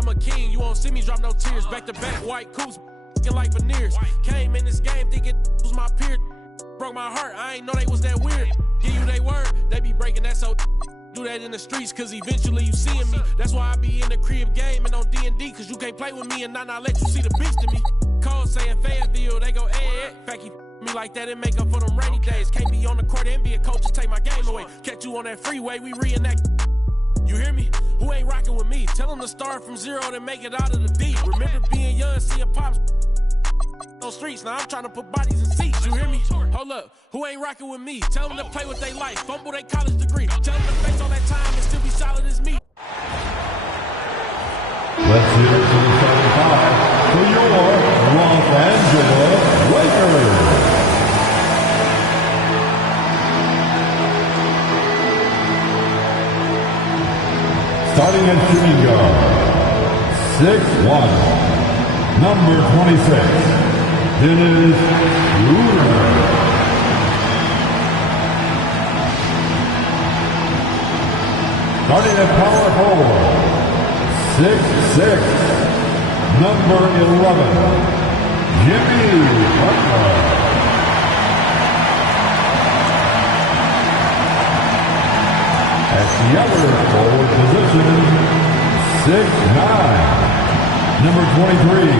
I'm a king, you won't see me drop no tears. Back to back, white coops, like veneers. Came in this game thinking was my peer. Broke my heart, I ain't know they was that weird. Give you they word, they be breaking that so do that in the streets, cause eventually you seeing me. That's why I be in the crib game and on D&D, cause you can't play with me and not let you see the beast in me. Cole saying Fayetteville, they go, fact he me like that and make up for them rainy days. Can't be on the court and be a coach and take my game away. Catch you on that freeway, we reenact. You hear me? Who ain't rocking with me? Tell them to start from zero and make it out of the deep. Remember being young, seeing pops on streets. Now I'm trying to put bodies in seats. You hear me? Hold up. Who ain't rocking with me? Tell them to play with their life. Fumble their college degree. Tell them to face all that time and still be solid as me. Let's hear it for the starting five for your Los Angeles Lakers. Starting at shooting guard, 6'1", number 26, Dennis Schroeder. Starting at power forward, 6'6", number 11, Jimmy Butler. At the other forward position, 6'9", number 23,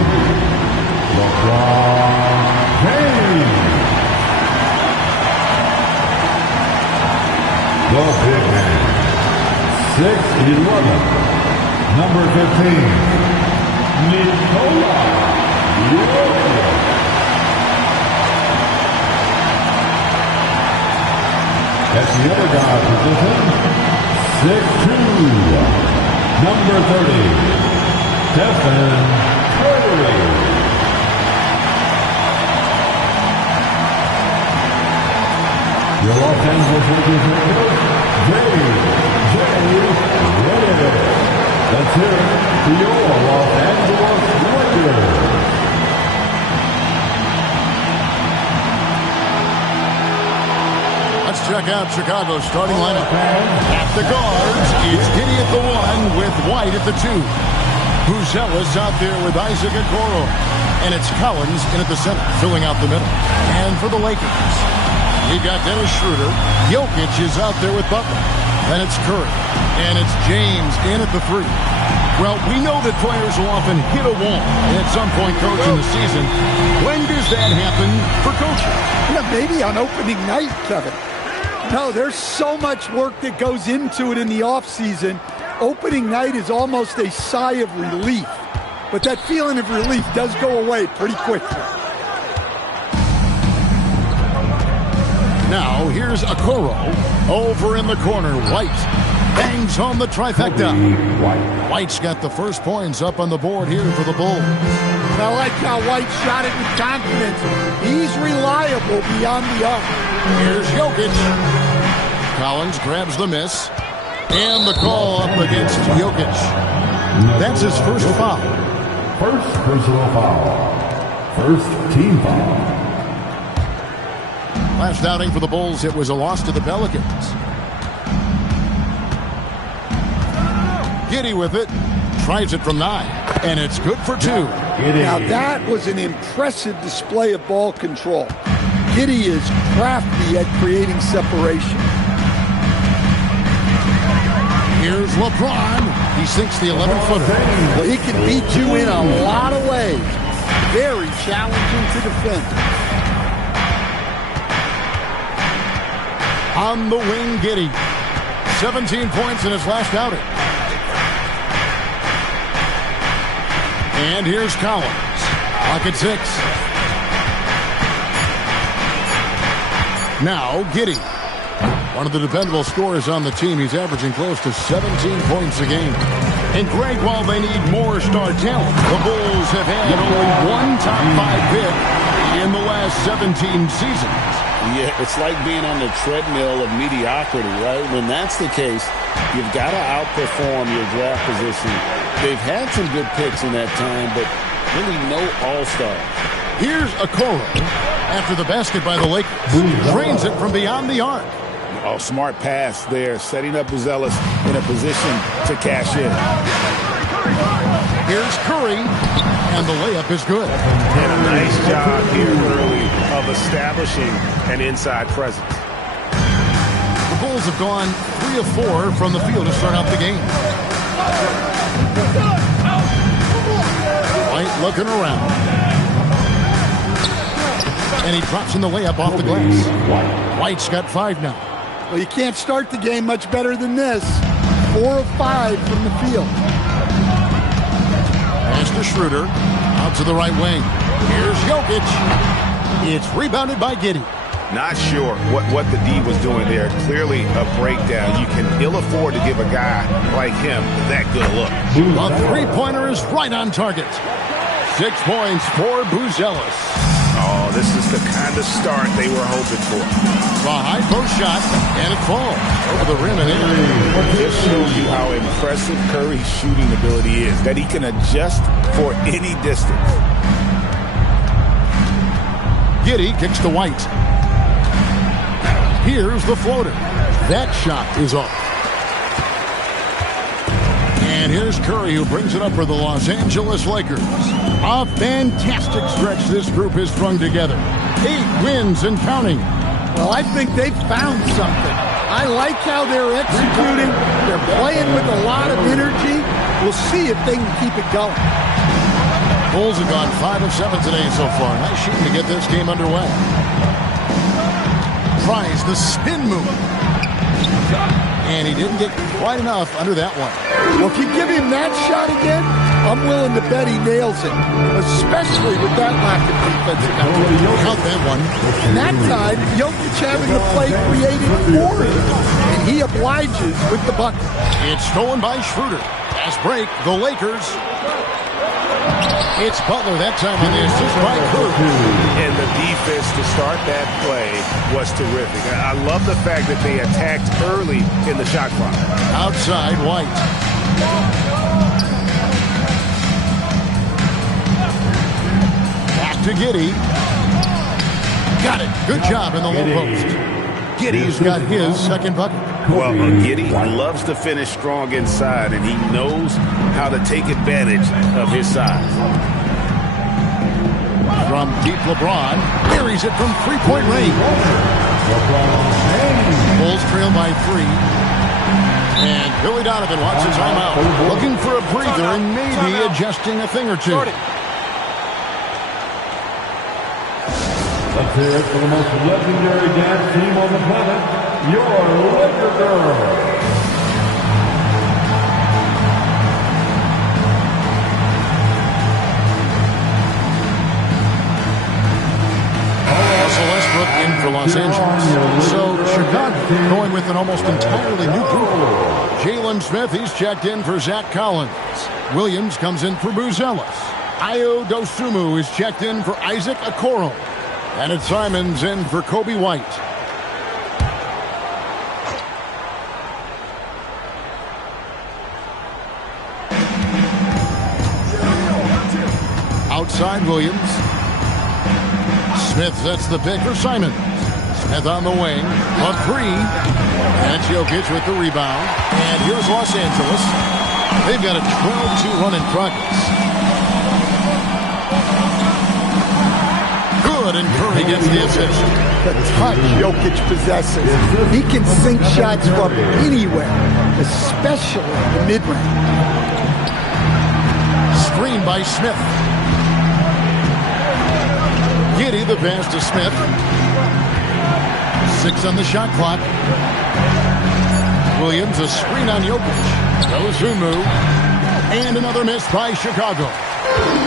LeBron James. The big man, 6'11", number 15, Nikola Jokic. At the other guard position, 6'2", number 30, Stephen Curry. Your Los Angeles Lakers head coach, J.J. Redick. Let's hear it for your Los Angeles Lakers. Let's check out Chicago's starting lineup. At the guards, it's Giddey at the 1 with White at the 2. Buzelis out there with Isaac Okoro. And it's Collins in at the center, filling out the middle. And for the Lakers, you've got Dennis Schroeder. Jokic is out there with Butler. Then it's Curry. And it's James in at the 3. Well, we know that players will often hit a wall at some point, Coach, in the season. When does that happen for coaching? Yeah, maybe on opening night, Kevin. No, there's so much work that goes into it in the offseason. Opening night is almost a sigh of relief. But that feeling of relief does go away pretty quickly. Now, here's Okoro. Over in the corner, White bangs home the trifecta. White's got the first points up on the board here for the Bulls. I like how White shot it with confidence. He's reliable beyond the arc. Here's Jokic. Collins grabs the miss. And the call up against Jokic. That's his first foul. First personal foul. First team foul. Last outing for the Bulls, it was a loss to the Pelicans. Giddey with it. Tries it from 9. And it's good for 2. Now that was an impressive display of ball control. Giddey is crafty at creating separation. Here's LeBron. He sinks the 11-footer. Well, he can beat you in a lot of ways. Very challenging to defend. On the wing, Giddey. 17 points in his last outing. And here's Collins. Clock at 6. Now, Giddey. One of the dependable scorers on the team. He's averaging close to 17 points a game. And Greg, while they need more star talent, the Bulls have had only one top 5 pick in the last 17 seasons. Yeah, it's like being on the treadmill of mediocrity, right? When that's the case, you've got to outperform your draft position. They've had some good picks in that time, but really no all-star. Here's Okoro after the basket by the Lakers. Drains it from beyond the arc. Oh, smart pass there, setting up Buzelis in a position to cash in. Here's Curry, and the layup is good. And a nice job here early of establishing an inside presence. The Bulls have gone 3 of 4 from the field to start out the game. White looking around. And he drops in the layup off the glass. White's got 5 now. Well, you can't start the game much better than this. 4 of 5 from the field. Pass to Schroeder. Out to the right wing. Here's Jokic. It's rebounded by Giddey. Not sure what the D was doing there. Clearly a breakdown. You can ill afford to give a guy like him that good a look. A three-pointer is right on target. 6 points for Buzelis. Oh, this is the kind of start they were hoping for. The high post shot, and it falls over the rim and in. This shows you how impressive Curry's shooting ability is, that he can adjust for any distance. Giddey kicks to White. Here's the floater. That shot is off. And here's Curry, who brings it up for the Los Angeles Lakers. A fantastic stretch this group has strung together. 8 wins and counting. Well, I think they've found something. I like how they're executing. They're playing with a lot of energy. We'll see if they can keep it going. Bulls have gone 5 of 7 today so far. Nice shooting to get this game underway. Tries the spin move. And he didn't get quite enough under that one. Well, if you give him that shot again, I'm willing to bet he nails it, especially with that lack of defensive effort. Count that one. And that time, Jokic having the play created for him, and he obliges with the bucket. It's stolen by Schroeder. Fast break, the Lakers. It's Butler that time on the assist by Curry. And the defense to start that play was terrific. I love the fact that they attacked early in the shot clock. Outside, White. Back to Giddey. Got it. Good job in the low post. Giddey's got his second bucket. Well, Giddey loves to finish strong inside, and he knows how to take advantage of his size. From deep, LeBron buries it from three-point range. Bulls trail by 3. And Billy Donovan wants a timeout. Looking for a breather and maybe adjusting a thing or two. Let's hear it for the most legendary dance team on the planet, your Laker Girls. Westbrook in for Los Angeles. So Chicago going with an almost entirely new group. Jalen Smith, he's checked in for Zach Collins. Williams comes in for Buzelis. Ayo Dosunmu is checked in for Isaac Okoro. And it's Simons in for Kobe White. Outside Williams. Smith sets the pick for Simons. Smith on the wing. A 3. And it's Jokic with the rebound. And here's Los Angeles. They've got a 12-2 run in progress. Good, and Curry gets the assist. The touch Jokic possesses. He can sink shots from anywhere, especially the mid-range. Screen by Smith. Giddey, the pass to Smith. 6 on the shot clock. Williams, a screen on Jokic. Dosunmu. And another miss by Chicago.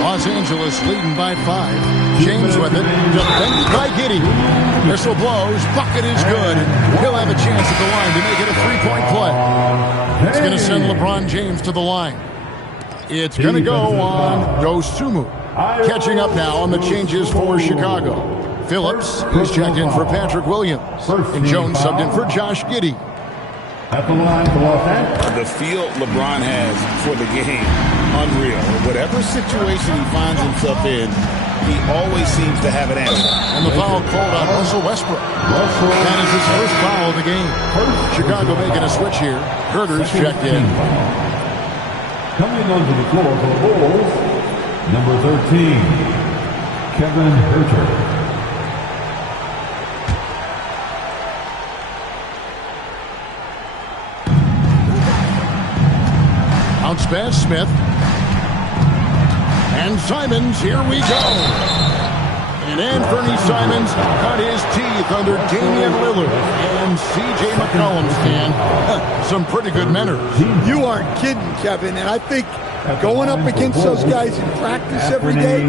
Los Angeles leading by 5. James with it. Defended by Giddey. Whistle blows. Bucket is good. He'll have a chance at the line to make it a 3-point play. It's going to send LeBron James to the line. It's going to go on Dosunmu. Catching up now on the changes for Chicago. Phillips, he's checked in for Patrick Williams. And Jones subbed in for Josh Giddey. At the line for Los Angeles. The feel LeBron has for the game, unreal. Whatever situation he finds himself in, he always seems to have an answer. And the foul called on Russell Westbrook. That is his first foul of the game. Chicago making a switch here. Herter's checked in. Coming onto the floor for the Bulls, number 13, Kevin Huerter. Bounce pass, Smith. And Simons, here we go. And Anthony Simons cut his teeth under Damian Lillard and C.J. McCollum's hand. Some pretty good manners. You aren't kidding, Kevin. And I think going up against those guys in practice every day,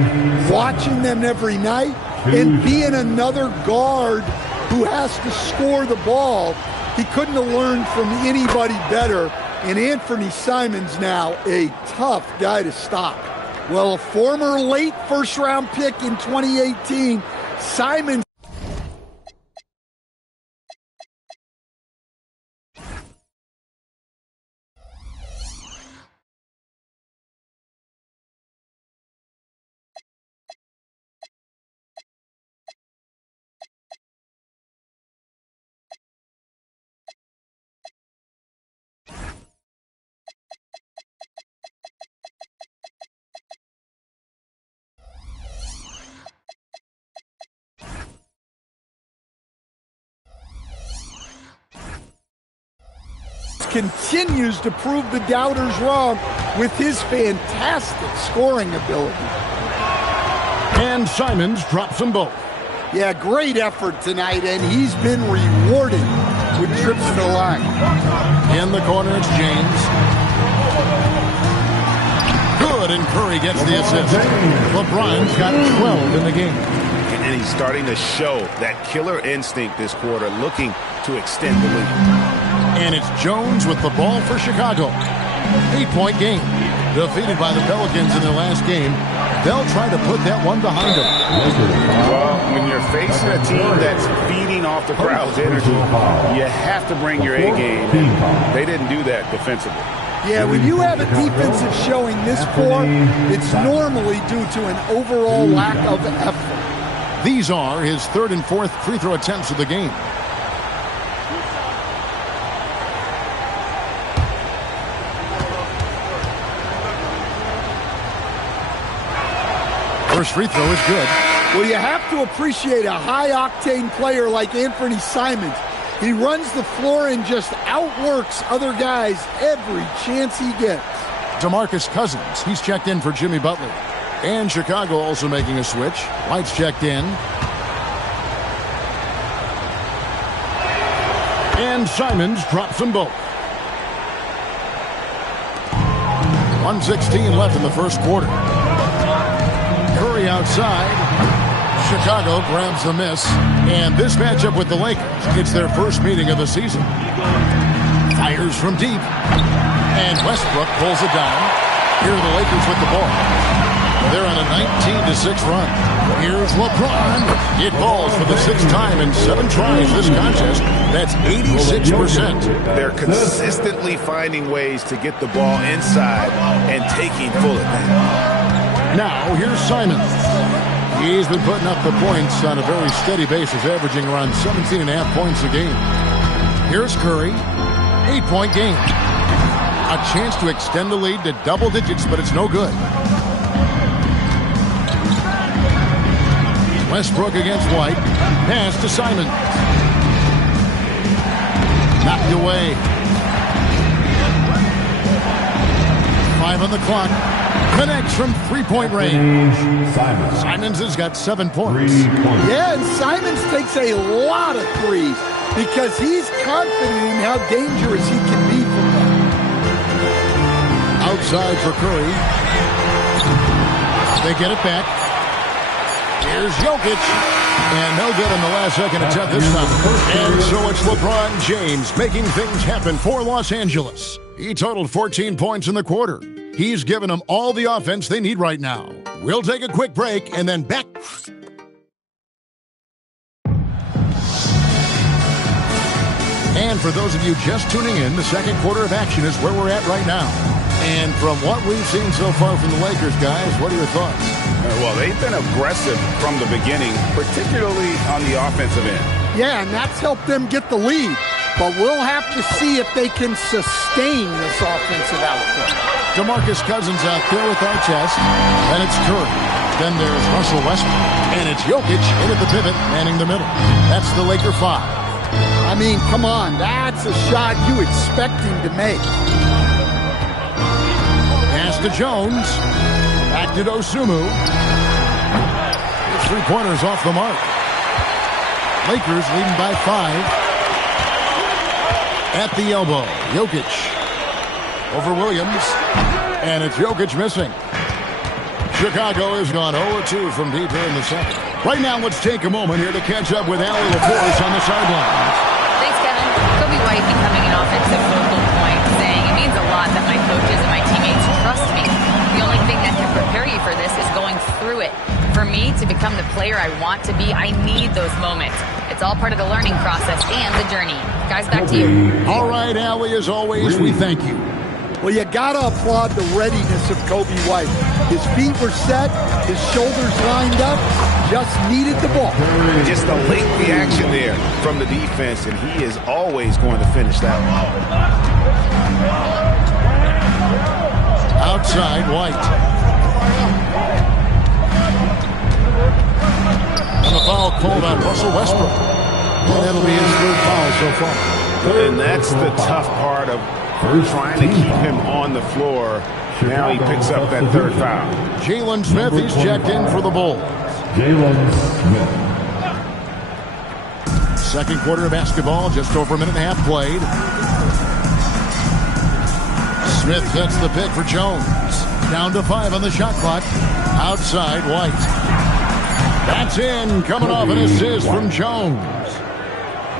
watching them every night, and being another guard who has to score the ball, he couldn't have learned from anybody better. And Anthony Simons now a tough guy to stop. Well, a former late first-round pick in 2018, Simons. Continues to prove the doubters wrong with his fantastic scoring ability. And Simons drops them both. Yeah, great effort tonight, and he's been rewarded with trips to the line. In the corner, it's James. Good, and Curry gets the assist. LeBron's got 12 in the game. And he's starting to show that killer instinct this quarter, looking to extend the lead. And it's Jones with the ball for Chicago. 8-point game. Defeated by the Pelicans in their last game. They'll try to put that one behind them. Well, when you're facing a team that's feeding off the crowd's energy, you have to bring your A game. And they didn't do that defensively. Yeah, when you have a defensive showing this poor, it's normally due to an overall lack of effort. These are his third and fourth free throw attempts of the game. First free throw is good. Well, you have to appreciate a high-octane player like Anthony Simons. He runs the floor and just outworks other guys every chance he gets. DeMarcus Cousins, he's checked in for Jimmy Butler. And Chicago also making a switch. White's checked in. And Simons drops them both. 1:16 left in the first quarter. Curry outside. Chicago grabs the miss. And this matchup with the Lakers, it's their first meeting of the season. Fires from deep. And Westbrook pulls it down. Here are the Lakers with the ball. They're on a 19-6 run. Here's LeBron. It balls for the sixth time in 7 tries this contest. That's 86%. They're consistently finding ways to get the ball inside and taking full advantage. Now, here's Simons. He's been putting up the points on a very steady basis, averaging around 17.5 points a game. Here's Curry. 8-point game. A chance to extend the lead to double digits, but it's no good. Westbrook against White. Pass to Simons. Knocked away. 5 on the clock. Connects from three-point range. Simons has got 7 points. Yeah, and Simons takes a lot of threes because he's confident in how dangerous he can be from them. Outside for Curry. They get it back. Here's Jokic. And no good on the last second attempt this time. And so it's LeBron James making things happen for Los Angeles. He totaled 14 points in the quarter. He's given them all the offense they need right now. We'll take a quick break and then back. And for those of you just tuning in, the second quarter of action is where we're at right now. And from what we've seen so far from the Lakers, guys, what are your thoughts? Well, they've been aggressive from the beginning, particularly on the offensive end. Yeah, and that's helped them get the lead. But we'll have to see if they can sustain this offensive output. DeMarcus Cousins out there with Artest. And it's Curry. Then there's Russell Westbrook. And it's Jokic in at the pivot, manning the middle. That's the Laker 5. I mean, come on. That's a shot you expect him to make. Pass to Jones. Back to Dosunmu. His three-pointers off the mark. Lakers leading by 5. At the elbow, Jokic. Over Williams. And it's Jokic missing. Chicago has gone 0-2 from deep here in the second. Right now, let's take a moment here to catch up with Allie LaForce on the sideline. Thanks, Kevin. Kobe White becoming an offensive focal point, saying it means a lot that my coaches and my teammates trust me. The only thing that can prepare you for this is going through it. For me to become the player I want to be, I need those moments. It's all part of the learning process and the journey. Guys, back to you. All right, Allie, as always, we thank you. Well, you got to applaud the readiness of Kobe White. His feet were set, his shoulders lined up, just needed the ball. Just a late reaction there from the defense, and he is always going to finish that one. Outside, White. And the foul called on Russell Westbrook. And that'll be his third foul so far. And that's the tough part of trying to keep him on the floor. Now he picks up that third foul. Jalen Smith, he's checked in for the Bulls. Jalen Smith. Second quarter of basketball, just over a minute and a half played. Smith gets the pick for Jones. Down to 5 on the shot clock. Outside, White. That's in, coming off an assist from Jones.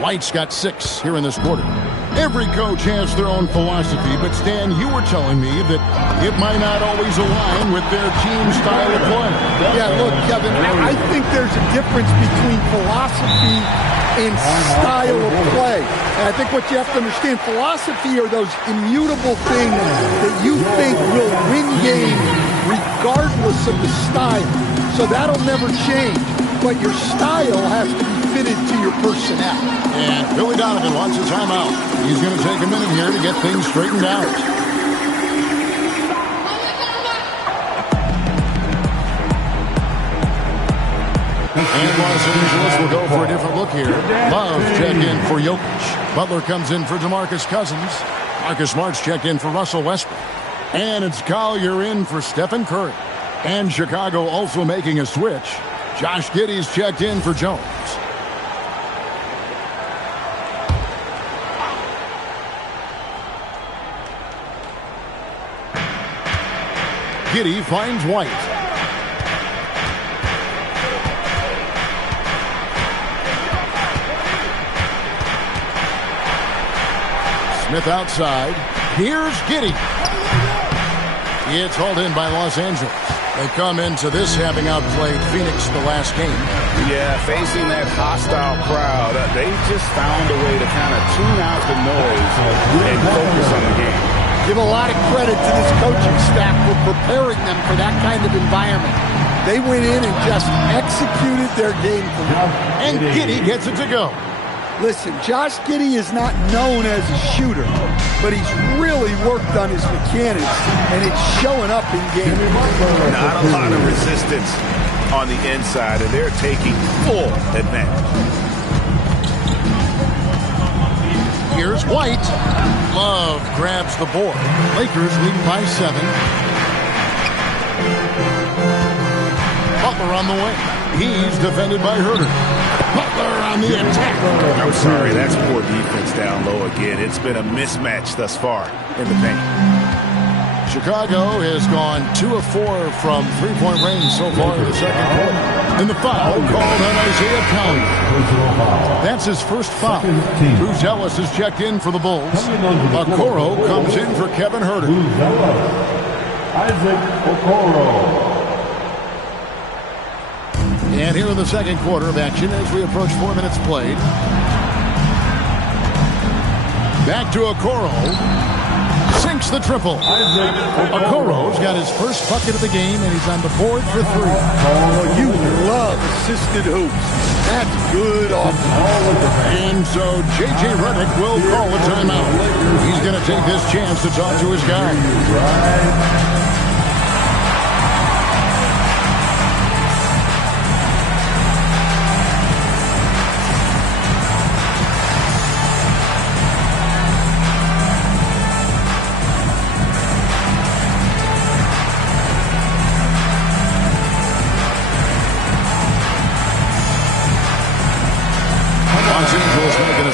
White's got 6 here in this quarter. Every coach has their own philosophy, but Stan, you were telling me that it might not always align with their team style of play. Yeah, look, Kevin, I think there's a difference between philosophy and style of play. And I think what you have to understand, philosophy are those immutable things that you think will win games regardless of the style. So that'll never change, but your style has to be fitted to your personnel. And Billy Donovan wants his timeout. He's going to take a minute here to get things straightened out. And Los Angeles will go for a different look here. Love check in for Jokic. Butler comes in for DeMarcus Cousins. Marcus Smart's checked in for Russell Westbrook. And it's Collier in for Stephen Curry. And Chicago also making a switch. Josh Giddey's checked in for Jones. Giddey finds White. Smith outside. Here's Giddey. It's hauled in by Los Angeles. They come into this having outplayed Phoenix the last game. Yeah, facing that hostile crowd, they just found a way to kind of tune out the noise and focus on the game. Give a lot of credit to this coaching staff for preparing them for that kind of environment. They went in and just executed their game plan. And Giddey gets it to go. Listen, Josh Giddey is not known as a shooter, but he's really worked on his mechanics, and it's showing up in games. Not a lot of resistance on the inside, and they're taking full advantage. Here's White. Love grabs the board. Lakers leading by 7. Butler on the way. He's defended by Herter. Butler on the attack. I'm sorry, that's poor defense down low again. It's been a mismatch thus far in the paint. Chicago has gone 2 of 4 from three-point range so far in the second quarter. And the foul called on Isaiah Collier. That's his first foul. Bruce Ellis is checked in for the Bulls. Okoro comes in for Kevin Herter. Isaac Okoro. And here in the second quarter of action as we approach 4 minutes played. Back to Okoro. sinks the triple. Okoro's got his first bucket of the game, and he's on the board for 3. Oh, you love assisted hoops. That's good offense. And so J.J. Redick will call a timeout. He's going to take this chance to talk to his guy.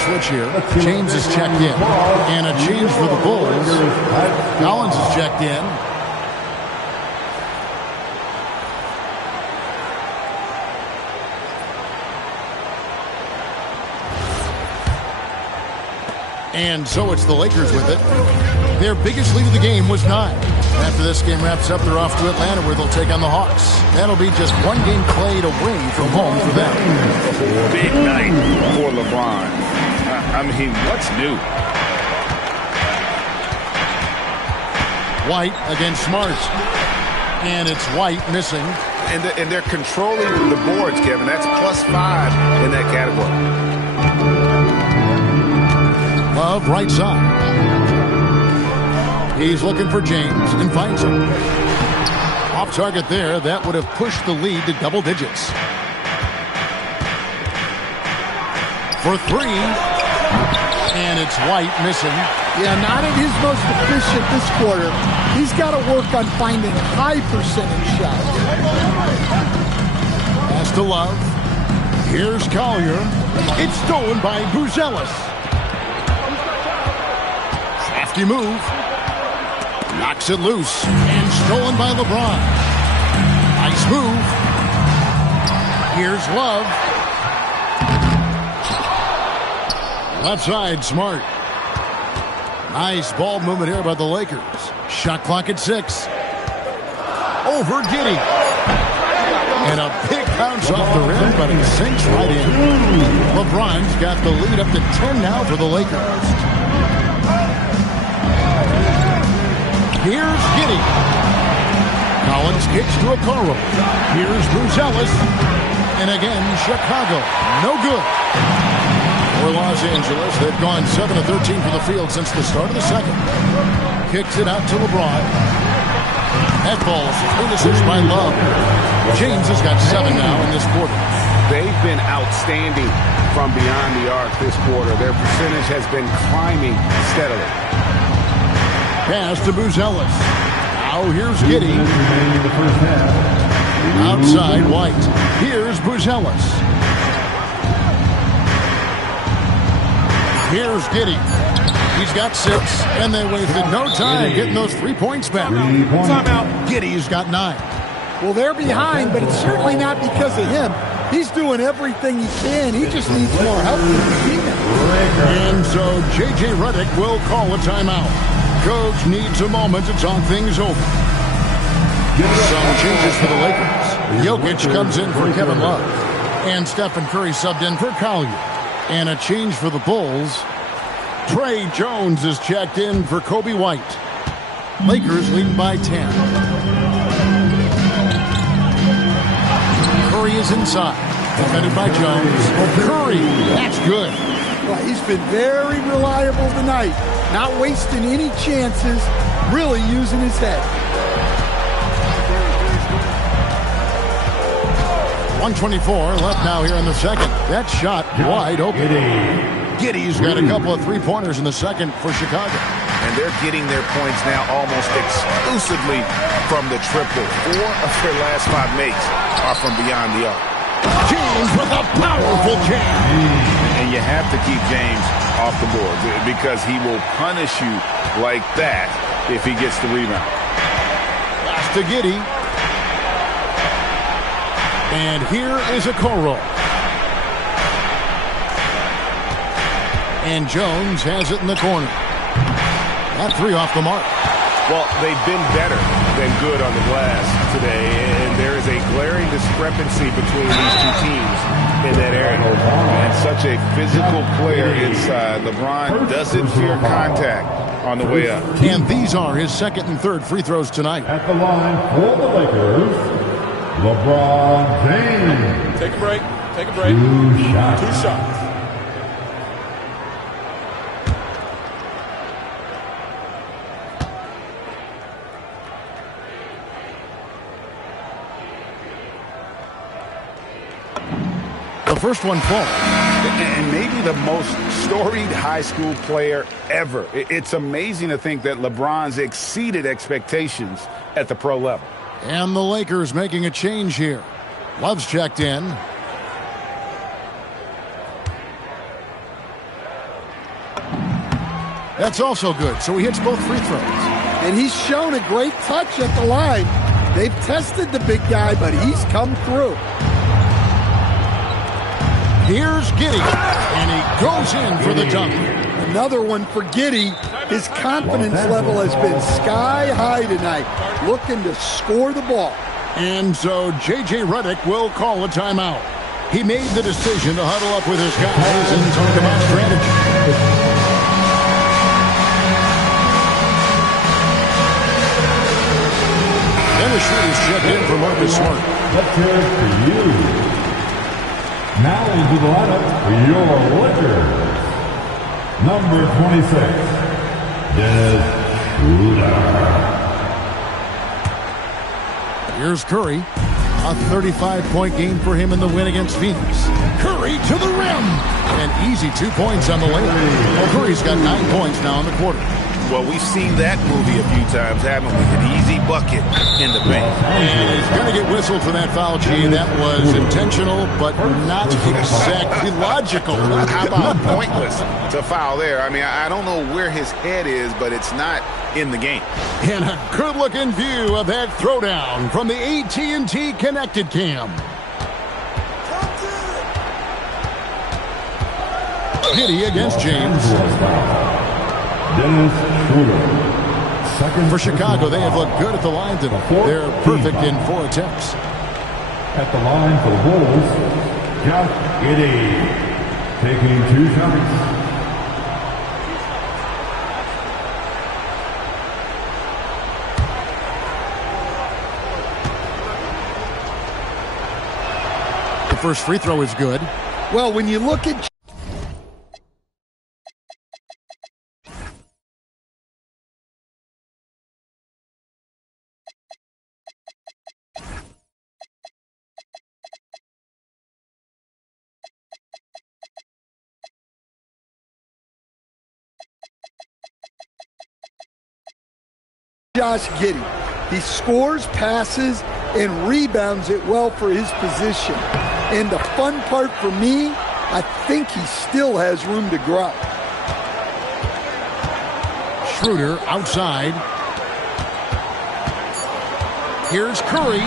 Switch here. James is checked in. And a change for the Bulls. Collins is checked in. And so it's the Lakers with it. Their biggest lead of the game was 9. After this game wraps up, they're off to Atlanta where they'll take on the Hawks. That'll be just one game played away from home for them. Big night for LeBron. I mean, what's new? White against Smart. And it's White missing. And they're controlling the boards, Kevin. That's +5 in that category. Love right side. He's looking for James and finds him. Off target there. That would have pushed the lead to double digits. For 3. And it's White missing. Yeah, not at his most efficient this quarter. He's got to work on finding high percentage shots. Pass to Love. Here's Collier. It's stolen by Buzelis. Crafty move. Knocks it loose. And stolen by LeBron. Nice move. Here's Love. Left side, Smart. Nice ball movement here by the Lakers. Shot clock at 6. Over Giddey. And a big bounce off the rim, but it sinks right in. LeBron's got the lead up to 10 now for the Lakers. Here's Giddey. Collins kicks to Okoro. Here's Buzelis. And again, Chicago. No good. For Los Angeles, they've gone 7 of 13 from the field since the start of the second. Kicks it out to LeBron. That ball's clean assist by Love. James has got 7 now in this quarter. They've been outstanding from beyond the arc this quarter. Their percentage has been climbing steadily. Pass to Buzelis. Now here's Giddey. Outside White. Here's Buzelis. Here's Giddey. He's got 6, and they wasted no time getting those 3 points back. Timeout. Giddey's got 9. Well, they're behind, but it's certainly not because of him. He's doing everything he can. He just needs more help from the teammates. And so J.J. Redick will call a timeout. Coach needs a moment to talk things over. Some changes for the Lakers. Jokic comes in for Kevin Love. And Stephen Curry subbed in for Collier. And a change for the Bulls. Trey Jones is checked in for Kobe White. Lakers leading by 10. Curry is inside. Defended by Jones. Curry, that's good. Well, he's been very reliable tonight. Not wasting any chances. Really using his head. 1:24 left now here in the second. That shot wide open. Giddey's got a couple of three-pointers in the second for Chicago. And they're getting their points now almost exclusively from the triple. 4 of their last 5 makes are from beyond the arc. James with a powerful jam. And you have to keep James off the board because he will punish you like that if he gets the rebound. Pass to Giddey. And here is Okoro. And Jones has it in the corner. That 3 off the mark. Well, they've been better than good on the glass today, and there is a glaring discrepancy between these two teams in that area. And such a physical player inside. LeBron doesn't fear contact. on the way up. And these are his second and third free throws tonight. At the line for the Lakers, LeBron James. Take a break. Take a break. 2 shots. 2 shots. The first one falls. And maybe the most storied high school player ever. It's amazing to think that LeBron's exceeded expectations at the pro level. And the Lakers making a change here. Love's checked in. That's also good, so he hits both free throws. And he's shown a great touch at the line. They've tested the big guy, but he's come through. Here's Giddey, and he goes in for the dunk. Another one for Giddey. His confidence level has been sky high tonight, looking to score the ball. And so J.J. Redick will call a timeout. He made the decision to huddle up with his guys and talk about strategy. And the shooter's checked in for Marcus Smart. Let's hear it for you. Now into the lineup for your Lakers. Number 26, Dennis Schroeder. Here's Curry. A 35-point game for him in the win against Phoenix. Curry to the rim. And easy 2 points on the layup. Curry's got 9 points now in the quarter. Well, we've seen that movie a few times, haven't we? An easy bucket in the paint. And he's going to get whistled for that foul, G. That was intentional, but not exactly logical. How about pointless to foul there? I mean, I don't know where his head is, but it's not in the game. And a good-looking view of that throwdown from the AT&T Connected Cam. Giddey against James. Dennis Schroeder. Second For Chicago, they have looked good at the line tonight. They're perfect in 4 attempts. At the line for the Bulls, Josh Giddey taking 2 shots. The first free throw is good. Well, when you look at Josh Giddey, he scores, passes, and rebounds it well for his position. And the fun part for me, I think he still has room to grow. Schroeder outside. Here's Curry.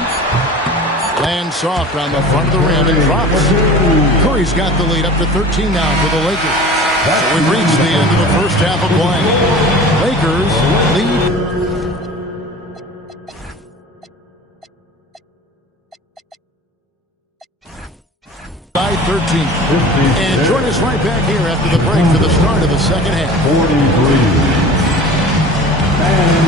Lands soft on the front of the rim and drops. Curry's got the lead up to 13 now for the Lakers. So we've reached the end of the first half of play. Lakers lead. By 13. And join us right back here after the break for the start of the second half. 43. And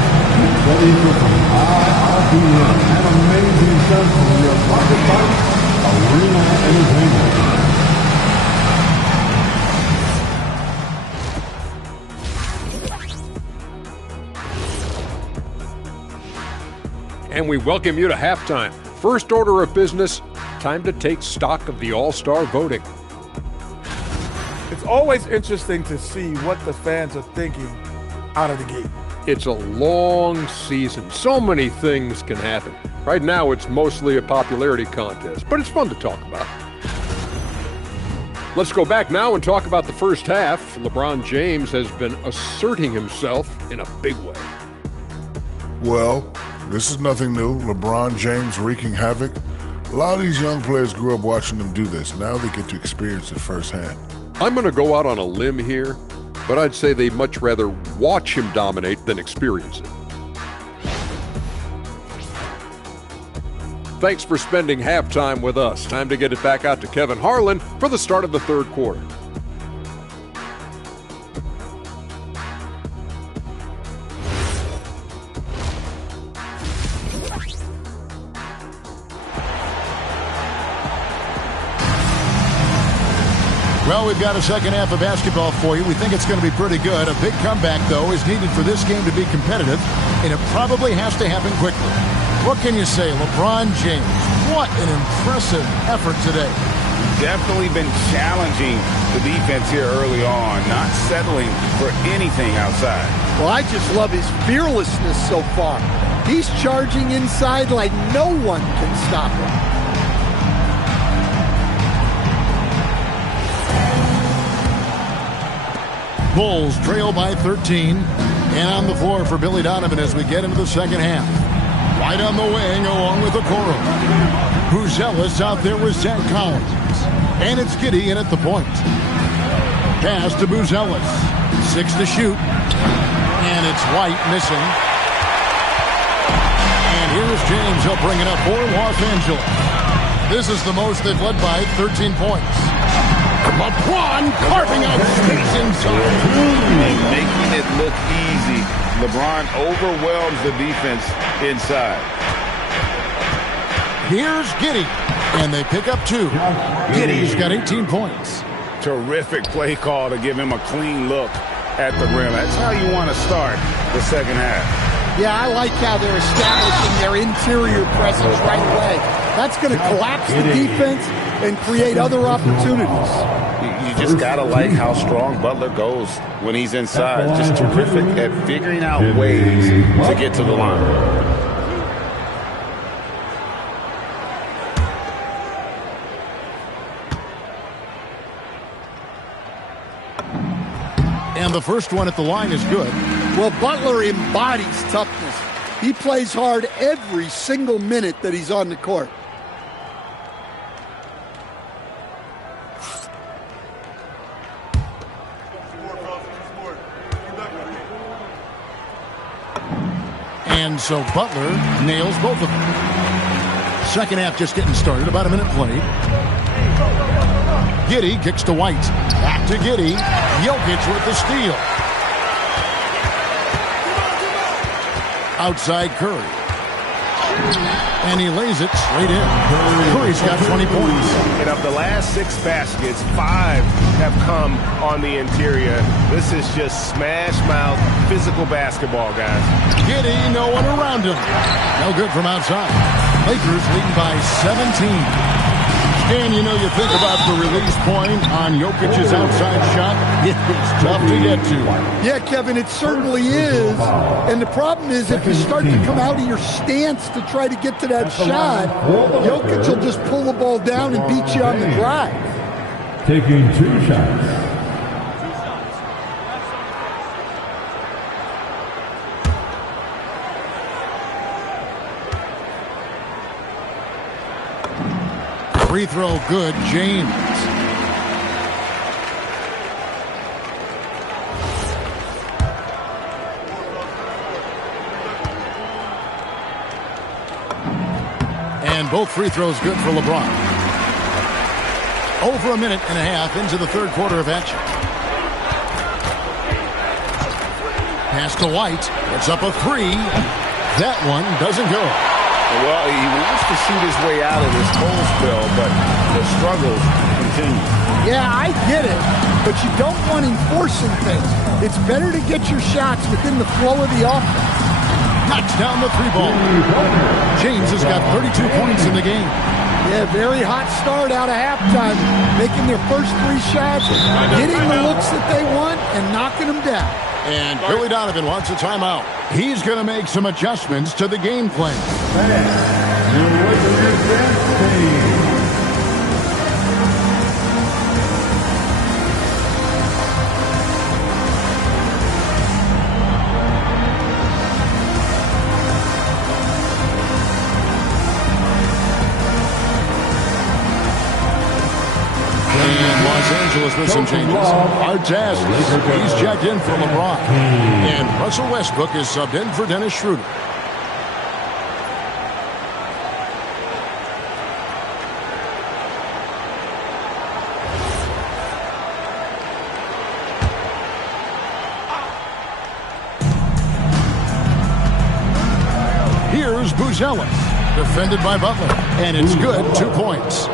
ready for some IRBN, an amazing stuff from your Pocket Fight Arena Entertainment. And we welcome you to halftime. First order of business, time to take stock of the All-Star voting. It's always interesting to see what the fans are thinking out of the gate. It's a long season. So many things can happen. Right now, it's mostly a popularity contest, but it's fun to talk about. Let's go back now and talk about the first half. LeBron James has been asserting himself in a big way. Well, this is nothing new. LeBron James wreaking havoc. A lot of these young players grew up watching them do this. Now they get to experience it firsthand. I'm going to go out on a limb here, but I'd say they'd much rather watch him dominate than experience it. Thanks for spending halftime with us. Time to get it back out to Kevin Harlan for the start of the third quarter. Well, we've got a second half of basketball for you. We think it's going to be pretty good. A big comeback, though, is needed for this game to be competitive, and it probably has to happen quickly. What can you say? LeBron James, what an impressive effort today. Definitely been challenging the defense here early on, not settling for anything outside. Well, I just love his fearlessness so far. He's charging inside like no one can stop him. Bulls trail by 13. And on the floor for Billy Donovan as we get into the second half. White on the wing along with Okoro. Buzelis out there with Zach Collins. And it's Giddey in at the point. Pass to Buzelis. 6 to shoot. And it's White missing. And here's James. He'll bring it up for Los Angeles. This is the most they've led by 13 points. LeBron carving out space inside. And making it look easy. LeBron overwhelms the defense inside. Here's Giddey. And they pick up 2. Giddey's got 18 points. Terrific play call to give him a clean look at the rim. That's how you want to start the second half. Yeah, I like how they're establishing their interior presence right away. That's going to collapse the defense and create other opportunities. You just got to like how strong Butler goes when he's inside. Just terrific at figuring out ways to get to the line. And the first one at the line is good. Well, Butler embodies toughness. He plays hard every single minute that he's on the court. And so Butler nails both of them. Second half just getting started, about a minute played. Giddey kicks to White. Back to Giddey. Jokic with the steal. Outside Curry. And he lays it straight in. Curry's got 20 points. And of the last 6 baskets, 5 have come on the interior. This is just smash mouth physical basketball, guys. Giddey, no one around him. No good from outside. Lakers leading by 17. And you know, you think about the release point on Jokic's outside shot. It's tough to get to. Yeah, Kevin, it certainly is. And the problem is if you start to come out of your stance to try to get to that shot, Jokic will just pull the ball down and beat you on the drive. Taking 2 shots. Free throw good, James. And both free throws good for LeBron. Over a minute and a half into the third quarter of action. Pass to White. It's up a 3. That one doesn't go. Well, he wants to shoot his way out of this cold spell, but the struggles continue. Yeah, I get it, but you don't want him forcing things. It's better to get your shots within the flow of the offense. Knocks down the 3-ball. James has got 32 points in the game. Yeah, very hot start out of halftime, making their first 3 shots, getting the looks that they want, and knocking them down. And Billy Donovan wants a timeout. He's going to make some adjustments to the game plan. With some changes. Artest, he's checked in for LeBron. And Russell Westbrook is subbed in for Dennis Schroeder. Here's Buzelis, defended by Butler. And it's good, 2 points.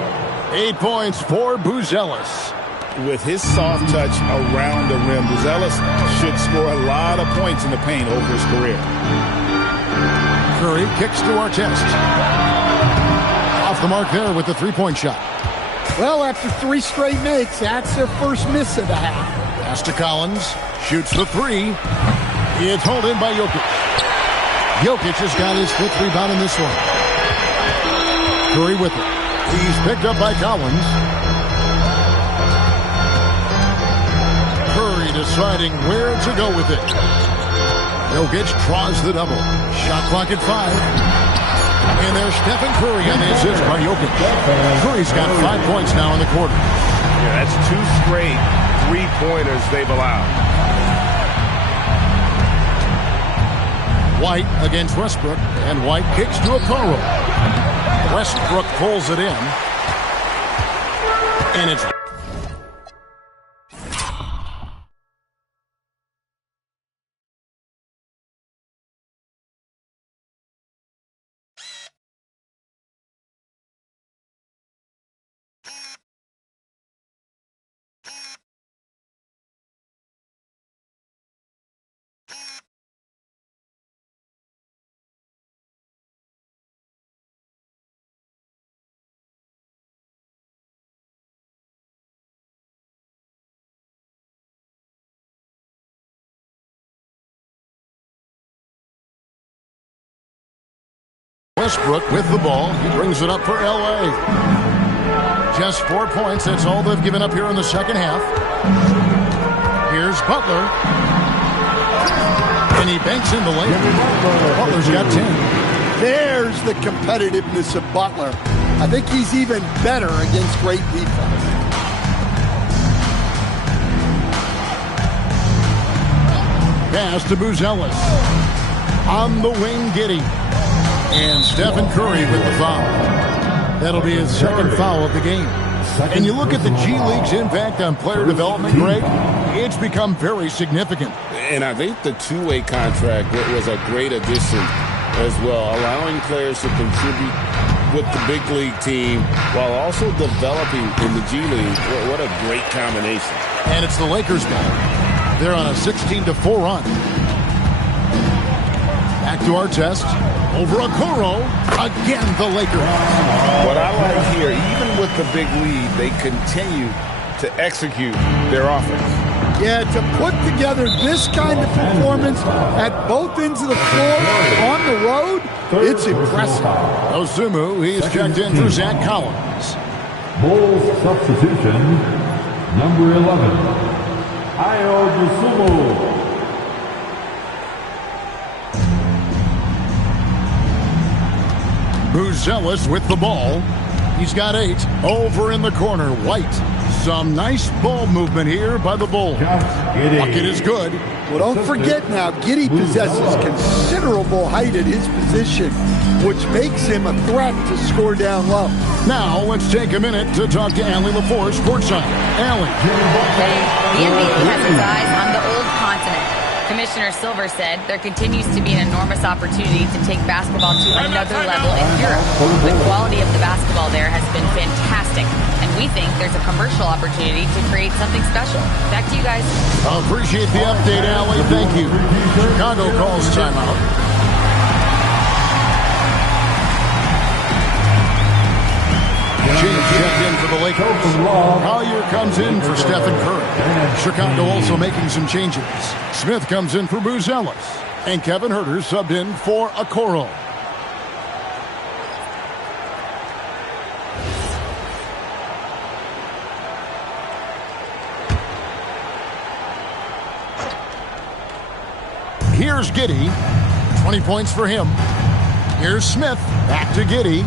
8 points for Buzelis. with his soft touch around the rim, Buzelis should score a lot of points in the paint over his career. Curry kicks to Artest. Off the mark there with the three-point shot. Well, after 3 straight makes, that's their first miss of the half. Pass to Collins. Shoots the three. It's hauled in by Jokic. Jokic has got his 5th rebound in this one. Curry with it. He's picked up by Collins. Curry deciding where to go with it. Jokic draws the double. Shot clock at 5. And there's Stephen Curry on the assist by Jokic. Curry's got 5 points now in the quarter. Yeah, that's 2 straight 3-pointers they've allowed. White against Westbrook, and White kicks to Okoro. Westbrook pulls it in, and it's Westbrook with the ball. He brings it up for L.A. Just 4 points. That's all they've given up here in the second half. Here's Butler. And he banks in the lane. Butler's got 10. There's the competitiveness of Butler. I think he's even better against great defense. Pass to Buzelis. On the wing, Giddey. And Stephen Curry with the foul. That'll be his second foul of the game. And you look at the G League's impact on player development, Greg, it's become very significant. And I think the two-way contract was a great addition as well, allowing players to contribute with the big league team while also developing in the G League. What a great combination. And it's the Lakers now. They're on a 16-4 run. Back to Artest. Over Okoro. Again, the Lakers. What I like here, even with the big lead, they continue to execute their offense. Yeah, to put together this kind of performance at both ends of the floor on the road, it's impressive. Ozumu, he's checked in for Zach Collins. Bulls substitution, number 11, Ayo Dosunmu. Buzelis with the ball. He's got 8. Over in the corner, White. Some nice ball movement here by the Bulls. Bucket is good. Well, don't forget now, Giddey possesses considerable height at his position, which makes him a threat to score down low. Now, let's take a minute to talk to Allie LaForce, courtside. Allie. Hey, the NBA has its eyes on the old continent. Commissioner Silver said there continues to be an enormous opportunity to take basketball to another level in Europe. The quality of the basketball there has been fantastic, and we think there's a commercial opportunity to create something special. Back to you guys. I appreciate the update, Allie. Thank you. Chicago calls timeout. James checked in for the Lakers. Collier comes in for Stephen Curry. Chicago also making some changes. Smith comes in for Buzelis. And Kevin Huerter subbed in for Okoro. Here's Giddey. 20 points for him. Here's Smith. Back to Giddey.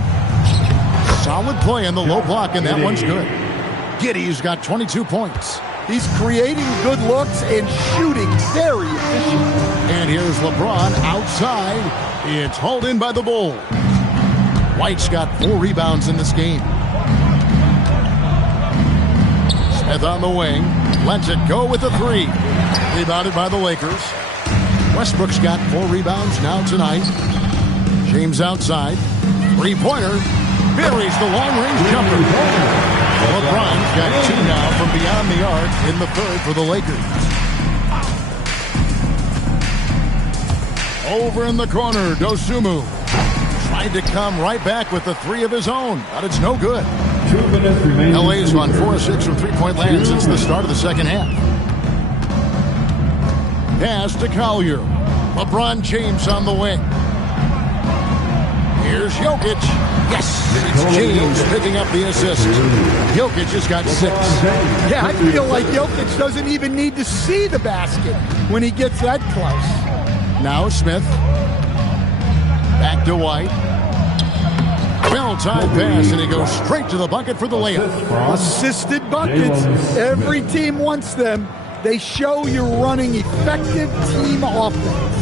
Solid play in the low block, and that one's good. Giddey's got 22 points. He's creating good looks and shooting very efficient. And here's LeBron outside. It's hauled in by the Bulls. White's got 4 rebounds in this game. Smith on the wing. Lets it go with a 3. Rebounded by the Lakers. Westbrook's got 4 rebounds now tonight. James outside. 3-pointer. Buries the long-range jumper. LeBron's got 2 now from beyond the arc in the third for the Lakers. Over in the corner, Dosunmu tried to come right back with the 3 of his own, but it's no good. 2 minutes remaining. LA's on 4 of 6 from three-point land since the start of the second half. Pass to Collier. LeBron James on the wing. Here's Jokic. Yes, it's James picking up the assist. Jokic has got 6. Yeah, I feel like Jokic doesn't even need to see the basket when he gets that close. Now Smith. Back to White. Well-timed pass, and he goes straight to the bucket for the layup. Assisted buckets. Every team wants them. They show you're running effective team offense.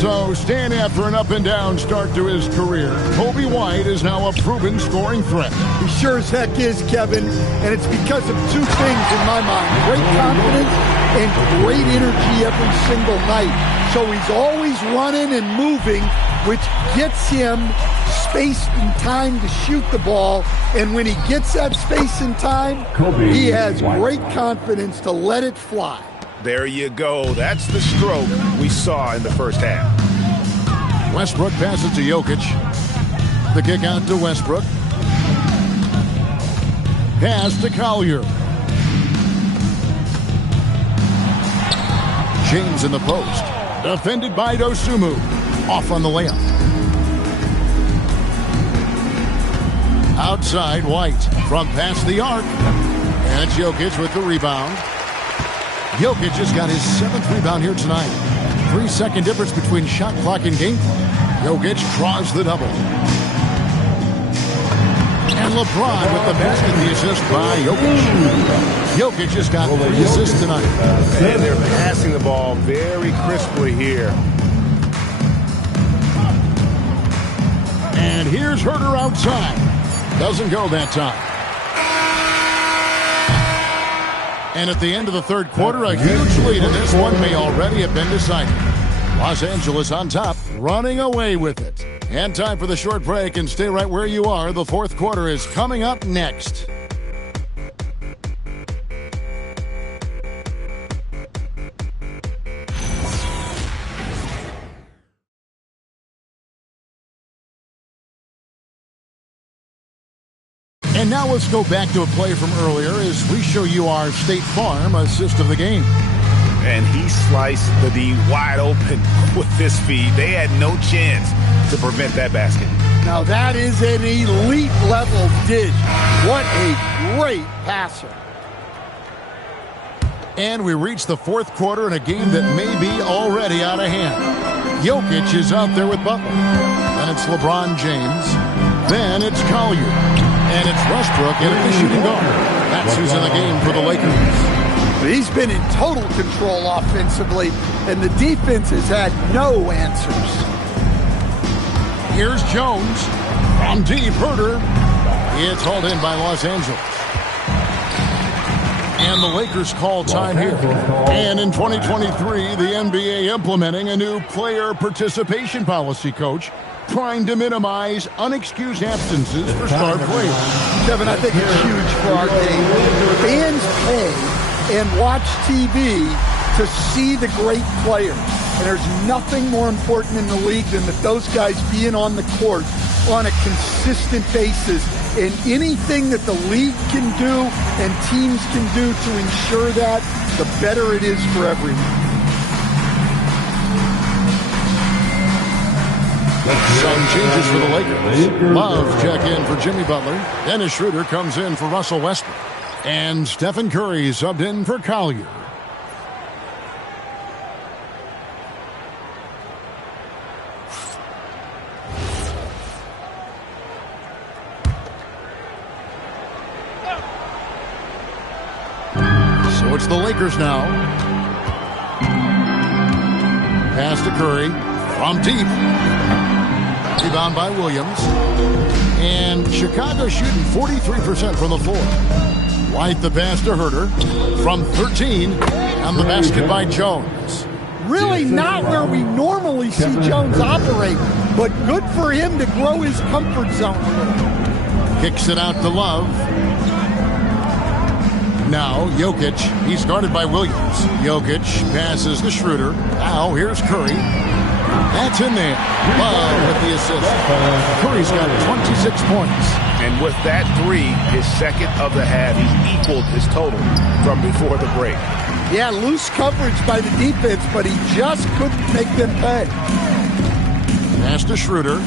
So, staying after an up-and-down start to his career, Coby White is now a proven scoring threat. He sure as heck is, Kevin, and it's because of 2 things in my mind. Great confidence and great energy every single night. So he's always running and moving, which gets him space and time to shoot the ball. And when he gets that space and time, he has great confidence to let it fly. There you go. That's the stroke we saw in the first half. Westbrook passes to Jokic. The kick out to Westbrook. Pass to Collier. James in the post. Defended by Dosunmu. Off on the layup. Outside, White from past the arc. And it's Jokic with the rebound. Jokic has got his 7th rebound here tonight. 3-second difference between shot clock and game clock. Jokic draws the double. And LeBron with the basket, the assist by Jokic. Jokic has got 3 assists tonight. And they're passing the ball very crisply here. And here's Herter outside. Doesn't go that time. And at the end of the third quarter, a huge lead in this one may already have been decided. Los Angeles on top, running away with it. And time for the short break, and stay right where you are. The fourth quarter is coming up next. And now let's go back to a play from earlier as we show you our State Farm assist of the game. And he sliced the D wide open with this feed. They had no chance to prevent that basket. Now that is an elite level dish. What a great passer. And we reach the fourth quarter in a game that may be already out of hand. Jokic is out there with Butler. Then it's LeBron James. Then it's Collier. And it's Westbrook in at the shooting guard. That's who's in the game for the Lakers. He's been in total control offensively, and the defense has had no answers. Here's Jones. From deep, Herter. It's hauled in by Los Angeles. And the Lakers call time here. And in 2023, the NBA implementing a new player participation policy, Coach, trying to minimize unexcused absences for star players. Kevin, I think it's huge for our game. Fans pay and watch TV to see the great players. And there's nothing more important in the league than that those guys being on the court on a consistent basis. And anything that the league can do and teams can do to ensure that, the better it is for everyone. Some changes for the Lakers. Love check in for Jimmy Butler. Dennis Schroeder comes in for Russell Westbrook. And Stephen Curry subbed in for Collier. So it's the Lakers now. Pass to Curry from deep. Rebound by Williams. And Chicago shooting 43% from the floor. White the pass to Herter from 13. And the basket by Jones. Really not where we normally see Jones operate, but good for him to grow his comfort zone. Kicks it out to Love. Now, Jokic. He's guarded by Williams. Jokic passes to Schroeder. Now, here's Curry. That's in there. Love with the assist. Curry's got 26 points. And with that three, his second of the half, he's equaled his total from before the break. Yeah, loose coverage by the defense, but he just couldn't make them pay. Pass to Schroeder.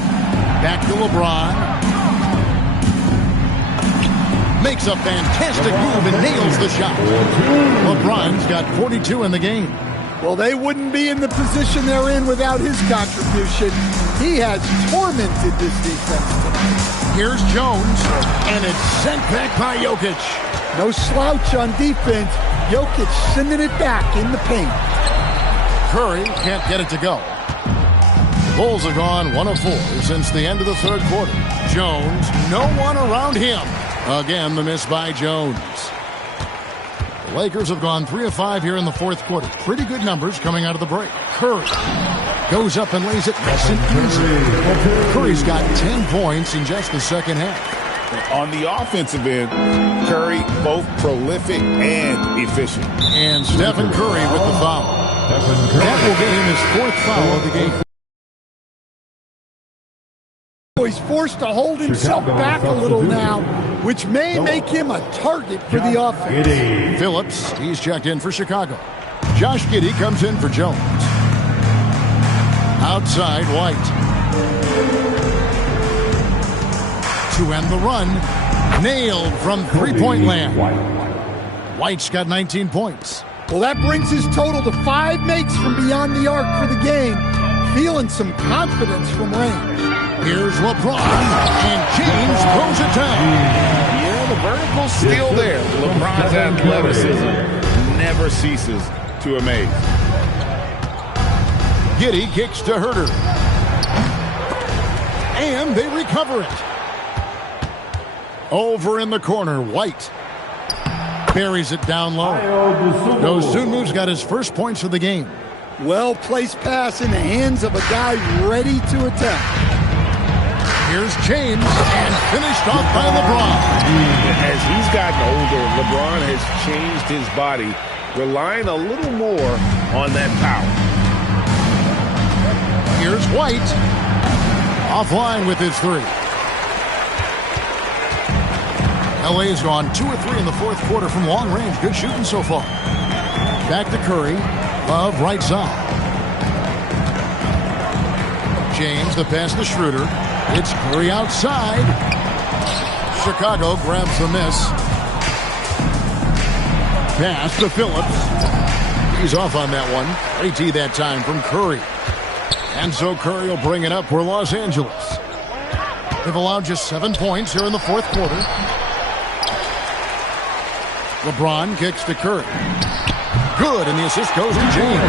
Back to LeBron. Makes a fantastic move and nails the shot. LeBron's got 42 in the game. Well, they wouldn't be in the position they're in without his contribution. He has tormented this defense tonight. Here's Jones, and it's sent back by Jokic. No slouch on defense. Jokic sending it back in the paint. Curry can't get it to go. Bulls have gone 1 of 4 since the end of the third quarter. Jones, no one around him. Again, the miss by Jones. The Lakers have gone 3 of 5 here in the fourth quarter. Pretty good numbers coming out of the break. Curry goes up and lays it nice and easy. Curry's got 10 points in just the second half. On the offensive end, Curry both prolific and efficient. And Stephen Curry with the foul. That will get him his 4th foul of the game. He's forced to hold himself back a little now, which may make him a target for the offense. Phillips, he's checked in for Chicago. Josh Giddey comes in for Jones. Outside, White. To end the run. Nailed from three-point land. White's got 19 points. Well, that brings his total to 5 makes from beyond the arc for the game. Feeling some confidence from range. Here's LeBron, and James throws it down. Yeah, the vertical's still there. LeBron's athleticism never ceases to amaze. Giddey kicks to Herter. And they recover it. Over in the corner, White. Buries it down low. Dosunmu's got his first points of the game. Well-placed pass in the hands of a guy ready to attack. Here's James, and finished off by LeBron. As he's gotten older, LeBron has changed his body, relying a little more on that power. Here's White. Offline with his 3. LA's gone 2 of 3 in the fourth quarter from long range. Good shooting so far. Back to Curry. Love right side. James, the pass to Schroeder. It's Curry outside. Chicago grabs the miss. Pass to Phillips. He's off on that one. AT that time from Curry. And so Curry will bring it up for Los Angeles. They've allowed just 7 points here in the fourth quarter. LeBron kicks to Curry. Good, and the assist goes to James.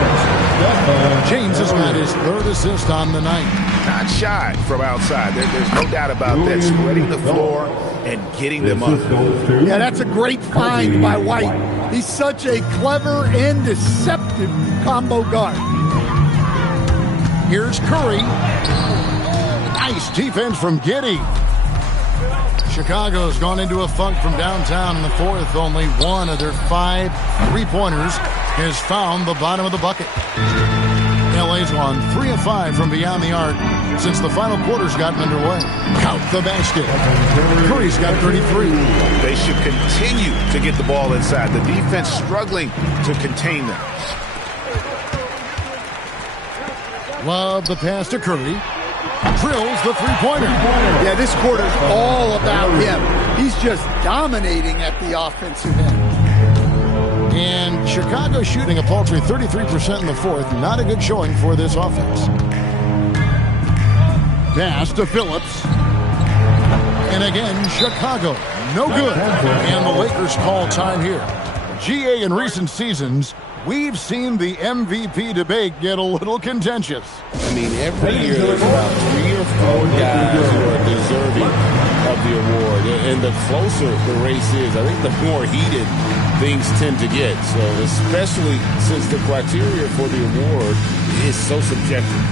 James has got his 3rd assist on the night. Not shy from outside. There's no doubt about that. Spreading the floor and getting them up. Yeah, that's a great find by White. He's such a clever and deceptive combo guard. Here's Curry. Nice defense from Giddey. Chicago's gone into a funk from downtown in the fourth. Only one of their 5 3-pointers has found the bottom of the bucket. LA's won 3 of 5 from beyond the arc since the final quarter's gotten underway. Count the basket. Curry's got 33. They should continue to get the ball inside. The defense struggling to contain them. Love the pass to Curry. Drills the 3-pointer. Yeah, this quarter's all about him. He's just dominating at the offensive end. And Chicago shooting a paltry 33% in the fourth. Not a good showing for this offense. Pass to Phillips. And again, Chicago. No good. And the Lakers call time here. GA in recent seasons, we've seen the MVP debate get a little contentious. I mean, every year there's about 3 or 4 guys who are deserving of the award. And the closer the race is, I think the more heated things tend to get. So especially since the criteria for the award is so subjective.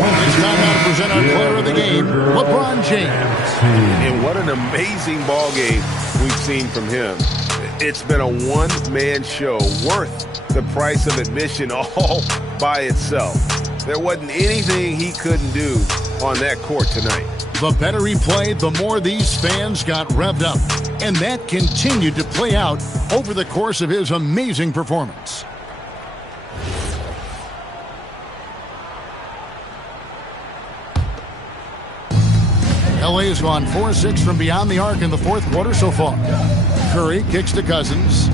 It's time now to present our player of the game, LeBron James. And what an amazing ball game we've seen from him. It's been a one-man show worth the price of admission all by itself. There wasn't anything he couldn't do on that court tonight. The better he played, the more these fans got revved up. And that continued to play out over the course of his amazing performance. LA has gone 4-6 from beyond the arc in the fourth quarter so far. Curry kicks to Cousins.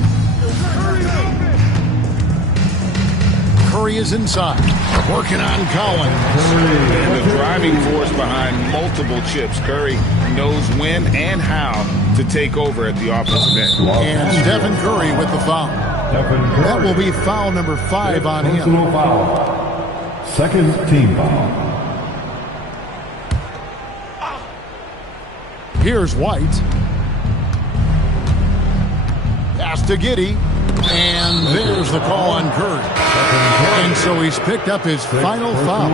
Curry is inside, working on Collins. And the driving force behind multiple chips. Curry knows when and how to take over at the offensive end. And Stephen Curry with the foul. That will be foul number 5 on him. Foul. Second team foul. Here's White. Pass to Giddey. And there's the call on Curry. And so he's picked up his final foul.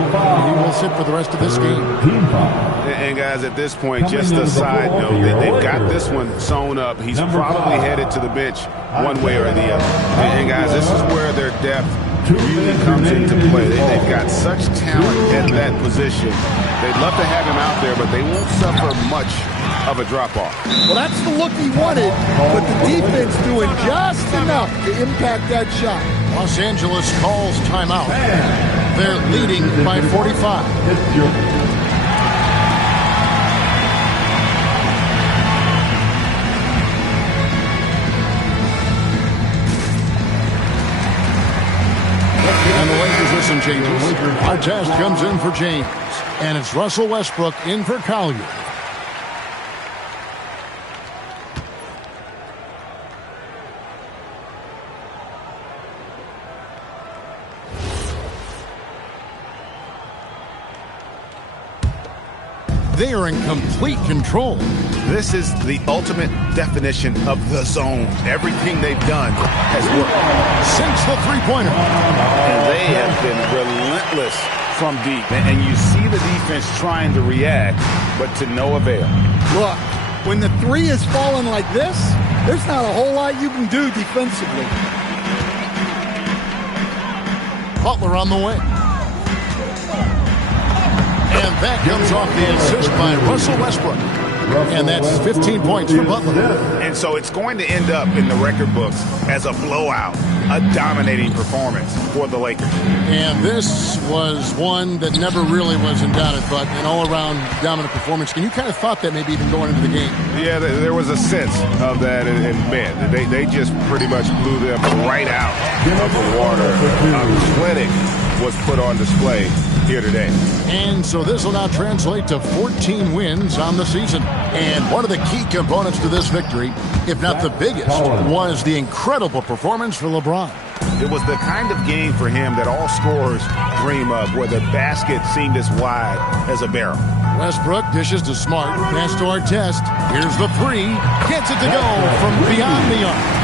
He will sit for the rest of this game. And guys, at this point, just a side note, they've got this one sewn up. He's probably headed to the bench one way or the other. And guys, this is where their depth really comes into play. They've got such talent at that position. They'd love to have him out there, but they won't suffer much of a drop-off. Well, that's the look he wanted, but the defense doing just enough to impact that shot. Los Angeles calls timeout. They're leading by 45. And the Lakers with some changes. Artest comes in for James. And it's Russell Westbrook in for Collier. They are in complete control. This is the ultimate definition of the zone. Everything they've done has worked. Sinks the three-pointer. And they have been relentless from deep. And you see the defense trying to react, but to no avail. Look, when the three is falling like this, there's not a whole lot you can do defensively. Butler on the way. And that comes off the assist by Russell Westbrook. And that's 15 points for Butler. And so it's going to end up in the record books as a blowout, a dominating performance for the Lakers. And this was one that never really was in doubt, but an all-around dominant performance. And you kind of thought that maybe even going into the game. Yeah, there was a sense of that, and man, they just pretty much blew them right out of the water. A clinic was put on display here today. And so this will now translate to 14 wins on the season. And one of the key components to this victory, if not the biggest, was the incredible performance for LeBron. It was the kind of game for him that all scorers dream of, where the basket seemed as wide as a barrel. Westbrook dishes to Smart, pass to Artest. Here's the three, gets it to go from beyond the arc.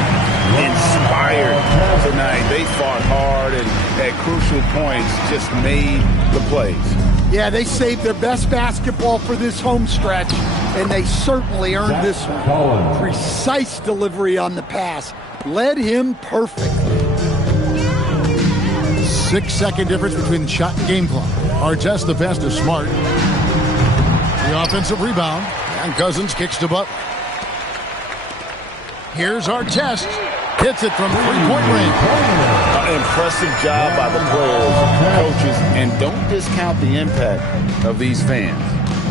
Inspired tonight. They fought hard and at crucial points just made the plays. Yeah, they saved their best basketball for this home stretch, and they certainly earned this one. Precise delivery on the pass. Led him perfectly. 6-second difference between the shot and game clock. Artest the pass to Smart. The offensive rebound. And Cousins kicks to Butler. Here's Artest. Hits it from three-point range. Impressive job by the players, coaches, and don't discount the impact of these fans.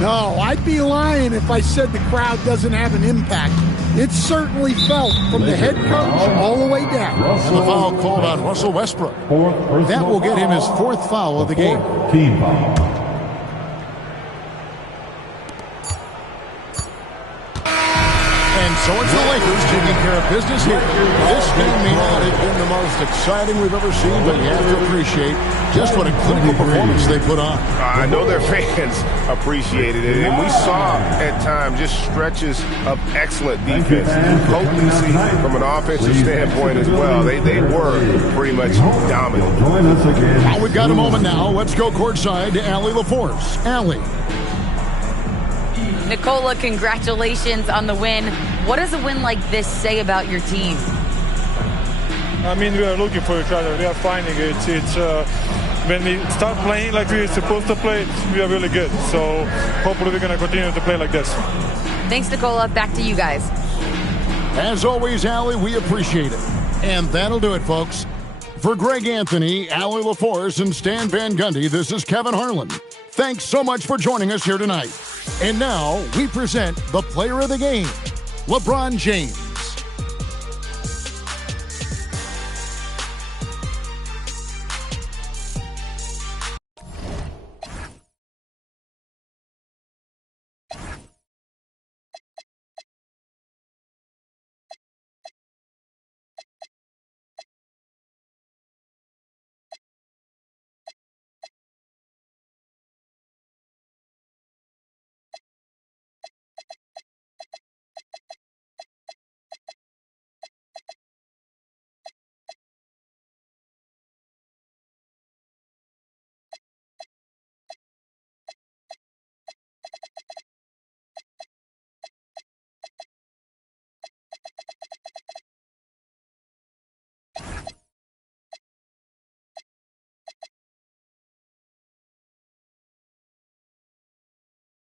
No, I'd be lying if I said the crowd doesn't have an impact. It certainly felt from the head coach all the way down. And the foul called on Russell Westbrook. That will get him his fourth foul of the game. Team foul. And So it's the Lakers taking care of business here. This game may not have been the most exciting we've ever seen, but you have to appreciate just what a clinical performance they put on. I know their fans appreciated it, and we saw at times just stretches of excellent defense, potency from an offensive standpoint as well. They were pretty much dominant. Well, we've got a moment now. Let's go courtside to Allie LaForce. Allie. Nikola, congratulations on the win. What does a win like this say about your team? I mean, we are looking for each other. We are finding it. When we start playing like we're supposed to play, we are really good. So hopefully we're going to continue to play like this. Thanks, Nikola. Back to you guys. As always, Allie, we appreciate it. And that'll do it, folks. For Greg Anthony, Allie LaForce, and Stan Van Gundy, this is Kevin Harlan. Thanks so much for joining us here tonight. And now we present the player of the game, LeBron James.